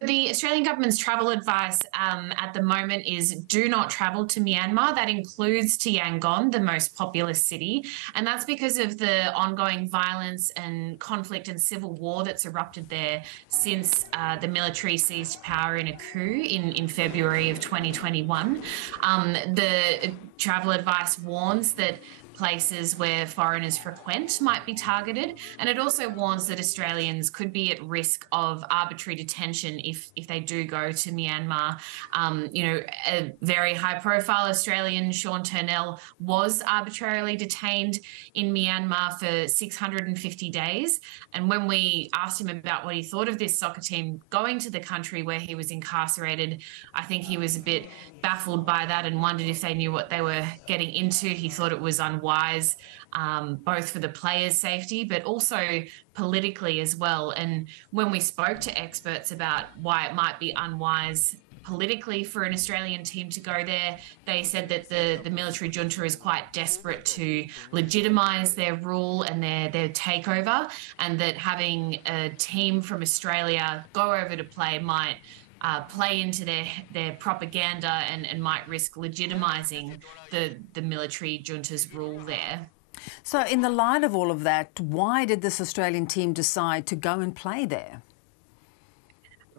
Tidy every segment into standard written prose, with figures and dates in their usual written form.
The Australian government's travel advice at the moment is do not travel to Myanmar. That includes to Yangon, the most populous city. And that's because of the ongoing violence and conflict and civil war that's erupted there since the military seized power in a coup in February of 2021. The travel advice warns that places where foreigners frequent might be targeted. And it also warns that Australians could be at risk of arbitrary detention if they do go to Myanmar. A very high-profile Australian, Sean Turnell, was arbitrarily detained in Myanmar for 650 days. And when we asked him about what he thought of this soccer team going to the country where he was incarcerated, I think he was a bit baffled by that and wondered if they knew what they were getting into. He thought it was unwise, both for the players' safety, but also politically as well. And when we spoke to experts about why it might be unwise politically for an Australian team to go there, they said that the military junta is quite desperate to legitimise their rule and their takeover, and that having a team from Australia go over to play might play into their propaganda and might risk legitimising the military junta's rule there. So in the light of all of that, why did this Australian team decide to go and play there?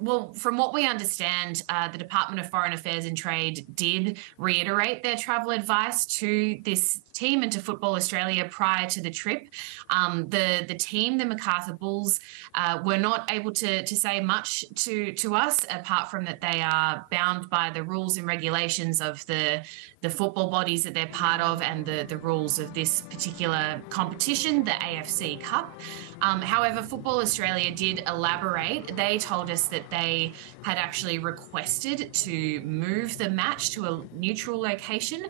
Well, from what we understand, the Department of Foreign Affairs and Trade did reiterate their travel advice to this team and to Football Australia prior to the trip. The team, the Macarthur Bulls, were not able to say much to us, apart from that they are bound by the rules and regulations of the football bodies that they're part of and the rules of this particular competition, the AFC Cup. However, Football Australia did elaborate. They told us that they had actually requested to move the match to a neutral location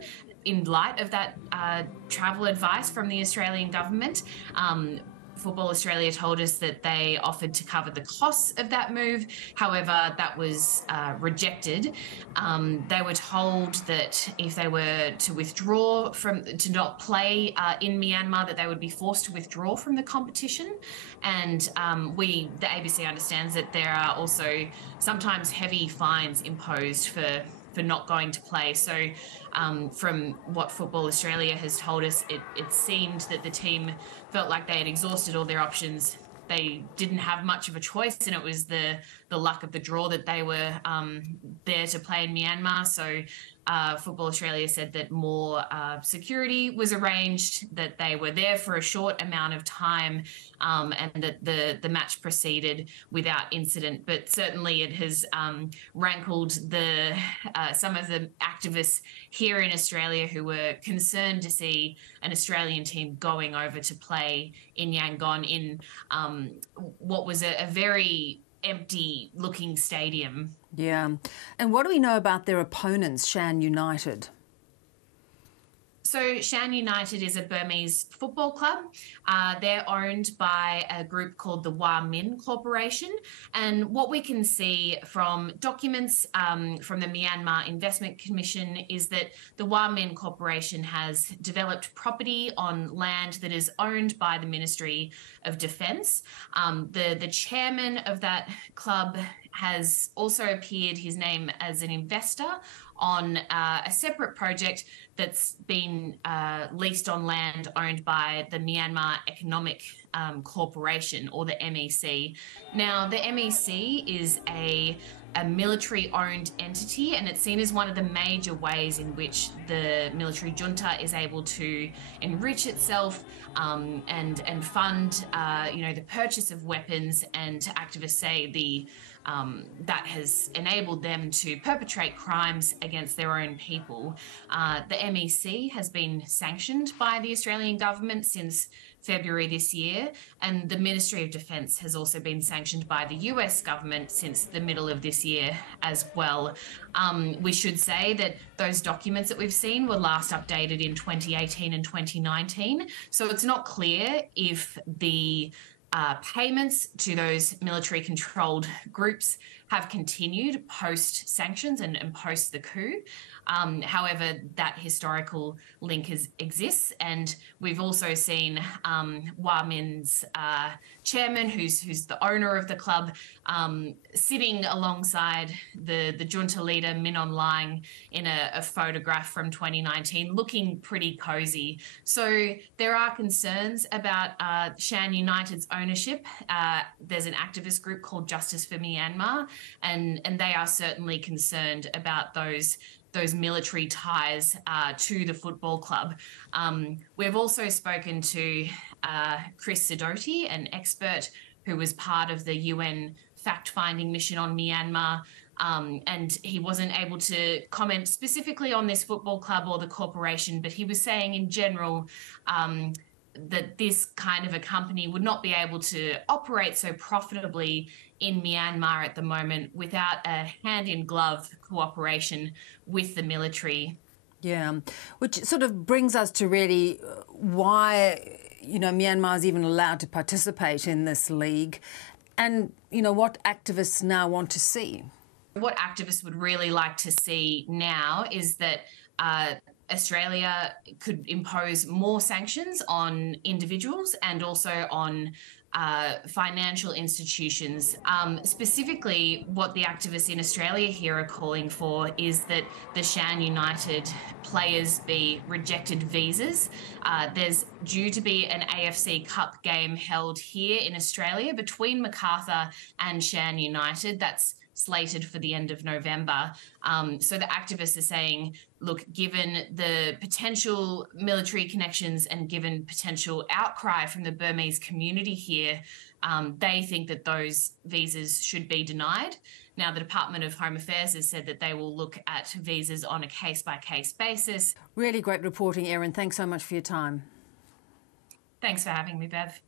in light of that travel advice from the Australian government. Football Australia told us that they offered to cover the costs of that move. However, that was rejected. They were told that if they were to not play in Myanmar, that they would be forced to withdraw from the competition. And the ABC understands that there are also sometimes heavy fines imposed for not going to play. So from what Football Australia has told us, it seemed that the team felt like they had exhausted all their options. They didn't have much of a choice, and it was the luck of the draw that they were there to play in Myanmar. So Football Australia said that more security was arranged, that they were there for a short amount of time, and that the match proceeded without incident. But certainly it has rankled some of the activists here in Australia who were concerned to see an Australian team going over to play in Yangon in what was a very empty-looking stadium. Yeah. And what do we know about their opponents, Shan United? So Shan United is a Burmese football club. They're owned by a group called the Hua Min Corporation. And what we can see from documents from the Myanmar Investment Commission is that the Hua Min Corporation has developed property on land that is owned by the Ministry of Defence. The chairman of that club has also appeared his name as an investor on a separate project that's been leased on land owned by the Myanmar Economic Corporation, or the MEC. Now, the MEC is a military-owned entity, and it's seen as one of the major ways in which the military junta is able to enrich itself and fund, the purchase of weapons. And activists say that has enabled them to perpetrate crimes against their own people. The MEC has been sanctioned by the Australian government since February this year, and the Ministry of Defence has also been sanctioned by the US government since the middle of this year as well. We should say that those documents that we've seen were last updated in 2018 and 2019, so it's not clear if the payments to those military-controlled groups have continued post-sanctions and post the coup. However, that historical link exists, and we've also seen Hua Min's chairman, who's the owner of the club, sitting alongside the junta leader Min Aung Hlaing in a photograph from 2019, looking pretty cozy. So there are concerns about Shan United's ownership. There's an activist group called Justice for Myanmar, and they are certainly concerned about those military ties to the football club. We've also spoken to Chris Sidoti, an expert who was part of the UN fact-finding mission on Myanmar, and he wasn't able to comment specifically on this football club or the corporation, but he was saying in general that this kind of a company would not be able to operate so profitably in Myanmar at the moment without a hand-in-glove cooperation with the military. Yeah, which sort of brings us to really why, Myanmar is even allowed to participate in this league and, what activists now want to see. What activists would really like to see now is that Australia could impose more sanctions on individuals and also on financial institutions. Specifically, what the activists in Australia here are calling for is that the Shan United players be rejected visas. There's due to be an AFC Cup game held here in Australia between Macarthur and Shan United. That's slated for the end of November. So the activists are saying, look, given the potential military connections and given potential outcry from the Burmese community here, they think that those visas should be denied. Now, the Department of Home Affairs has said that they will look at visas on a case-by-case basis. Really great reporting, Erin. Thanks so much for your time. Thanks for having me, Bev.